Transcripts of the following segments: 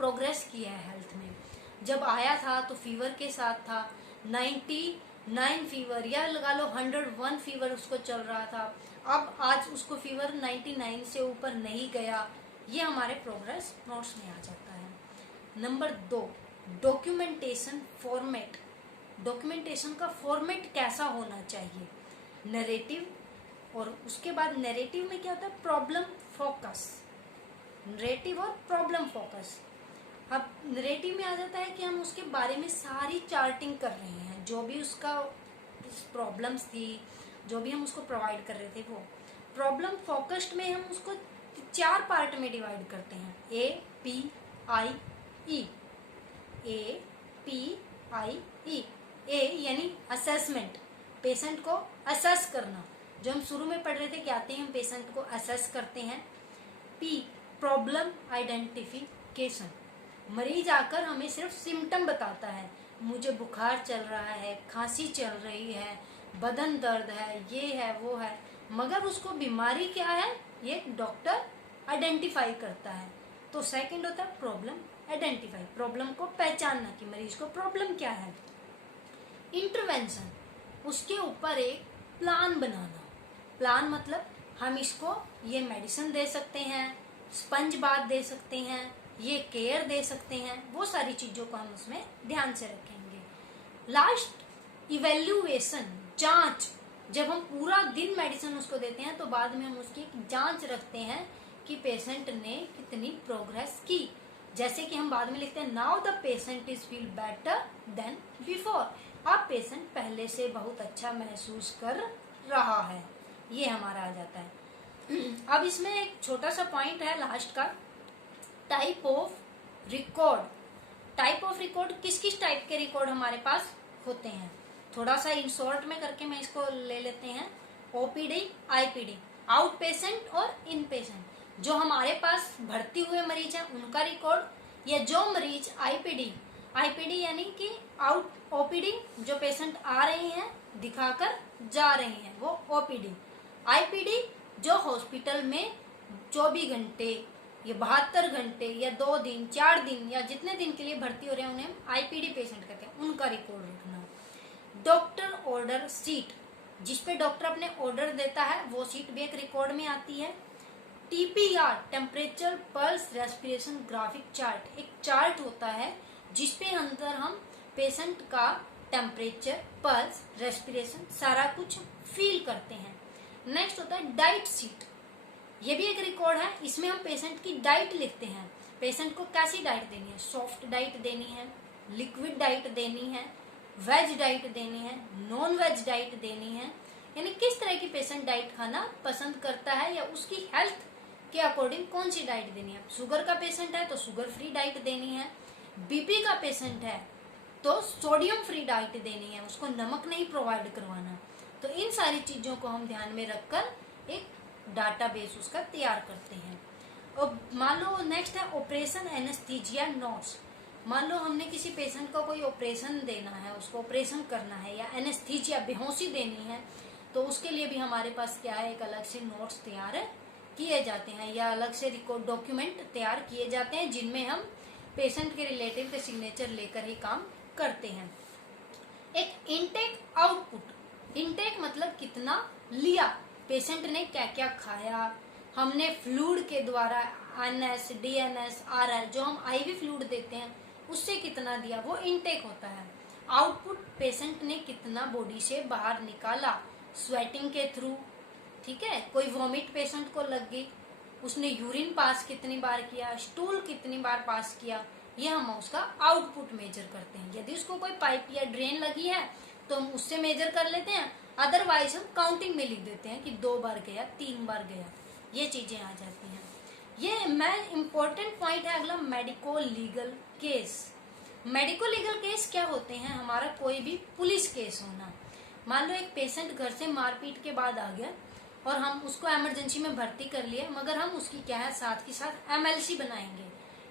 Progress किया है health में। जब आया था तो फीवर के साथ था, 99 फीवर या लगा लो 101 फीवर उसको चल रहा था। अब आज उसको फीवर 99 से ऊपर नहीं गया। ये हमारे प्रोग्रेस नोट्स में आ जाता है। Number 2, documentation format. डॉक्यूमेंटेशन का फॉर्मेट कैसा होना चाहिए? नरेटिव, और उसके बाद नरेटिव में क्या होता है? Problem focus. नरेटिव और प्रॉब्लम फोकस। अब नरेटिव में आ जाता है कि हम उसके बारे में सारी चार्टिंग कर रहे हैं, जो भी उसका प्रॉब्लम्स थी, जो भी हम उसको प्रोवाइड कर रहे थे वो। प्रॉब्लम फोकस्ड में हम उसको 4 पार्ट में डिवाइड करते हैं, APIE। APIE। ए यानी असेसमेंट, पेशेंट को असेस करना, जो हम शुरू में पढ़ रहे थे कि आते हैं हम पेशेंट को असेस करते हैं। P, problem identification. मरीज आकर हमें सिर्फ सिम्टम बताता है, मुझे बुखार चल रहा है, खांसी चल रही है, बदन दर्द है, ये है वो है, मगर उसको बीमारी क्या है ये डॉक्टर आइडेंटिफाई करता है। तो सेकंड होता है प्रॉब्लम आइडेंटिफाई, प्रॉब्लम को पहचानना कि मरीज को प्रॉब्लम क्या है। इंटरवेंशन, उसके ऊपर एक प्लान बनाना। प्लान मतलब हम इसको ये मेडिसिन दे सकते हैं, स्पंज बाथ दे सकते हैं, ये केयर दे सकते हैं, वो सारी चीजों को हम उसमें ध्यान से रखेंगे। लास्ट इवेल्युएशन, जांच। जब हम पूरा दिन मेडिसिन उसको देते हैं तो बाद में हम उसकी एक जांच रखते हैं कि पेशेंट ने कितनी प्रोग्रेस की। जैसे कि हम बाद में लिखते हैं, now the patient is feel better than before. अब पेशेंट पहले से बहुत अच्छा महसूस कर रहा है, ये हमारा आ जाता है। अब इसमें एक छोटा सा पॉइंट है लास्ट का, type of record. Type of record, किस किस टाइप के रिकॉर्ड हमारे पास होते हैं, थोड़ा सा इन शॉर्ट में करके मैं इसको ले लेते हैं। ओपीडी, आईपीडी, आउट पेशेंट और इन पेशेंट। जो हमारे पास भर्ती हुए मरीज हैं उनका रिकॉर्ड, या जो मरीज आईपीडी, आईपीडी यानी कि आउट, ओपीडी जो पेशेंट आ रहे हैं दिखाकर जा रहे हैं वो ओपीडी। आईपीडी जो हॉस्पिटल में 24 घंटे या 72 घंटे या 2 दिन 4 दिन या जितने दिन के लिए भर्ती हो रहे हैं उन्हें आईपीडी पेशेंट कहते हैं, उनका रिकॉर्ड रखना। डॉक्टर ऑर्डर सीट, जिसपे डॉक्टर अपने ऑर्डर देता है वो सीट भी एक रिकॉर्ड में आती है। TPR, temperature pulse respiration graphic chart, एक चार्ट होता है जिसपे अंदर हम पेशेंट का टेम्परेचर, पल्स, रेस्पिरेशन सारा कुछ फील करते हैं। नेक्स्ट होता है डाइट सीट, ये भी एक रिकॉर्ड है, इसमें हम पेशेंट की डाइट लिखते हैं, पेशेंट को कैसी डाइट देनी है, सॉफ्ट डाइट देनी है, लिक्विड डाइट देनी है, वेज डाइट देनी है, नॉन वेज डाइट देनी है, यानी किस तरह की पेशेंट डाइट खाना पसंद करता है या उसकी हेल्थ के अकॉर्डिंग कौन सी डाइट देनी है। शुगर का पेशेंट है तो शुगर फ्री डाइट देनी है, बीपी का पेशेंट है तो सोडियम फ्री डाइट देनी है, उसको नमक नहीं प्रोवाइड करवाना। तो इन सारी चीजों को हम ध्यान में रखकर एक डाटाबेस उसका तैयार करते हैं। और मान लो नेक्स्ट है ऑपरेशन एनेस्थीजिया नोट्स। मान लो हमने किसी पेशेंट को कोई ऑपरेशन देना है, उसको ऑपरेशन करना है या एनेस्थीजिया बेहोशी देनी है, तो उसके लिए भी हमारे पास क्या है, एक अलग से नोट्स तैयार किए जाते हैं या अलग से रिकॉर्ड डॉक्यूमेंट तैयार किए जाते हैं जिनमें हम पेशेंट के रिलेटिव के सिग्नेचर लेकर ही काम करते हैं। एक इनटेक आउटपुट, इनटेक मतलब कितना लिया, पेशेंट ने क्या क्या खाया, हमने फ्लूइड के द्वारा एनएस, डीएनएस, आरआर जो हम आईवी फ्लूइड देते हैं उससे कितना दिया, वो इनटेक होता है। आउटपुट, पेशेंट ने कितना बॉडी से बाहर निकाला, स्वेटिंग के थ्रू, ठीक है, कोई वॉमिट पेशेंट को लग गई, उसने यूरिन पास कितनी बार किया, स्टूल कितनी बार पास किया, ये हम उसका आउटपुट मेजर करते हैं। यदि उसको कोई पाइप या ड्रेन लगी है तो हम उससे मेजर कर लेते हैं, अदरवाइज हम काउंटिंग में लिख देते हैं कि 2 बार गया, 3 बार गया, ये चीजें आ जाती हैं। ये मैं इम्पोर्टेंट पॉइंट है अगला, medico legal case. Medico legal case क्या होते हैं, हमारा कोई भी पुलिस केस होना। मान लो एक पेशेंट घर से मारपीट के बाद आ गया और हम उसको इमरजेंसी में भर्ती कर लिए, मगर हम उसकी क्या है साथ के साथ एमएलसी बनाएंगे,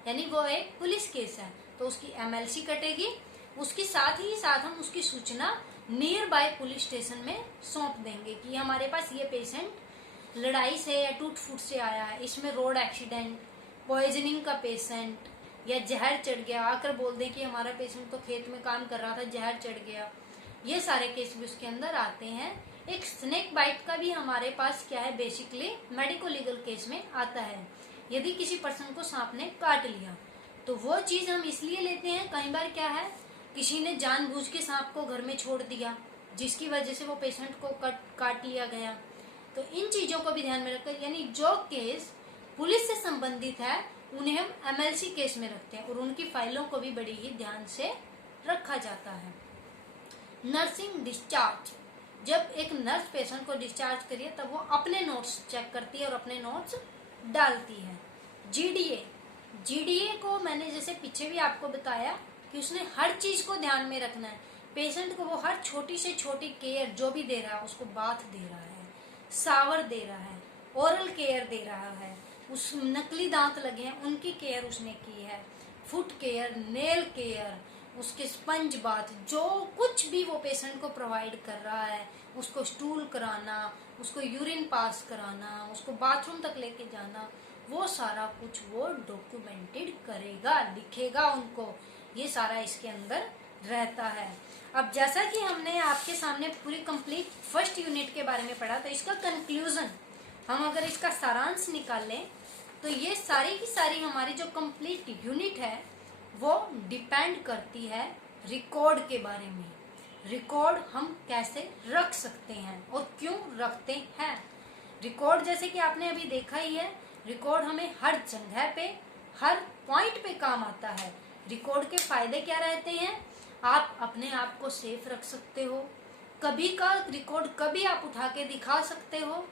यानी वो एक पुलिस केस है तो उसकी एमएलसी कटेगी, उसके साथ ही साथ हम उसकी सूचना नियर बाय पुलिस स्टेशन में सौंप देंगे कि हमारे पास ये पेशेंट लड़ाई से या टूट फूट से आया है, इसमें रोड एक्सीडेंट, पॉइजनिंग का पेशेंट या जहर चढ़ गया, आकर बोल दें कि हमारा पेशेंट तो खेत में काम कर रहा था, जहर चढ़ गया, ये सारे केस भी उसके अंदर आते हैं। एक स्नेक बाइट का भी हमारे पास क्या है, बेसिकली मेडिको लीगल केस में आता है। यदि किसी पर्सन को सांप ने काट लिया तो वो चीज हम इसलिए लेते हैं, कई बार क्या है किसी ने जानबूझ के सांप को घर में छोड़ दिया जिसकी वजह से वो पेशेंट को काट लिया गया। तो इन चीजों को भी ध्यान में रखकर, यानी जो केस पुलिस से संबंधित है उन्हें हम एमएलसी केस में रखते हैं और उनकी फाइलों को भी बड़ी ही ध्यान से रखा जाता है। नर्सिंग डिस्चार्ज, जब एक नर्स पेशेंट को डिस्चार्ज करिए तब वो अपने नोट्स चेक करती है और अपने नोट्स डालती है। जीडीए, जीडीए को मैंने जैसे पीछे भी आपको बताया कि उसने हर चीज को ध्यान में रखना है। पेशेंट को वो हर छोटी से छोटी केयर जो भी दे रहा है, उसको बाथ दे रहा है, शावर दे रहा है, ओरल केयर दे रहा है, उस नकली दांत लगे हैं उनकी केयर उसने की है, फुट केयर, नेल केयर, उसके स्पंज बाथ, जो कुछ भी वो पेशेंट को प्रोवाइड कर रहा है, उसको स्टूल कराना, उसको यूरिन पास कराना, उसको बाथरूम तक लेके जाना, वो सारा कुछ वो डॉक्यूमेंटेड करेगा, लिखेगा उनको, ये सारा इसके अंदर रहता है। अब जैसा कि हमने आपके सामने पूरी कंप्लीट फर्स्ट यूनिट के बारे में पढ़ा, तो इसका कंक्लूजन हम अगर इसका सारांश निकाल लें तो ये सारी की सारी हमारी जो कंप्लीट यूनिट है वो डिपेंड करती है रिकॉर्ड के बारे में। रिकॉर्ड हम कैसे रख सकते हैं और क्यों रखते हैं। रिकॉर्ड जैसे कि आपने अभी देखा ही है, रिकॉर्ड हमें हर जगह पे हर पॉइंट पे काम आता है। रिकॉर्ड के फायदे क्या रहते हैं, आप अपने आप को सेफ रख सकते हो, कभी का रिकॉर्ड कभी आप उठा के दिखा सकते हो,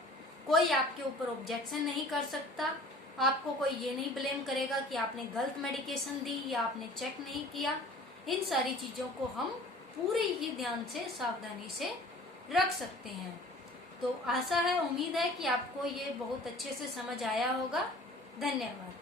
कोई आपके ऊपर ऑब्जेक्शन नहीं कर सकता, आपको कोई ये नहीं ब्लेम करेगा कि आपने गलत मेडिकेशन दी या आपने चेक नहीं किया। इन सारी चीजों को हम पूरे ही ध्यान से सावधानी से रख सकते हैं। तो आशा है, उम्मीद है कि आपको ये बहुत अच्छे से समझ आया होगा। धन्यवाद।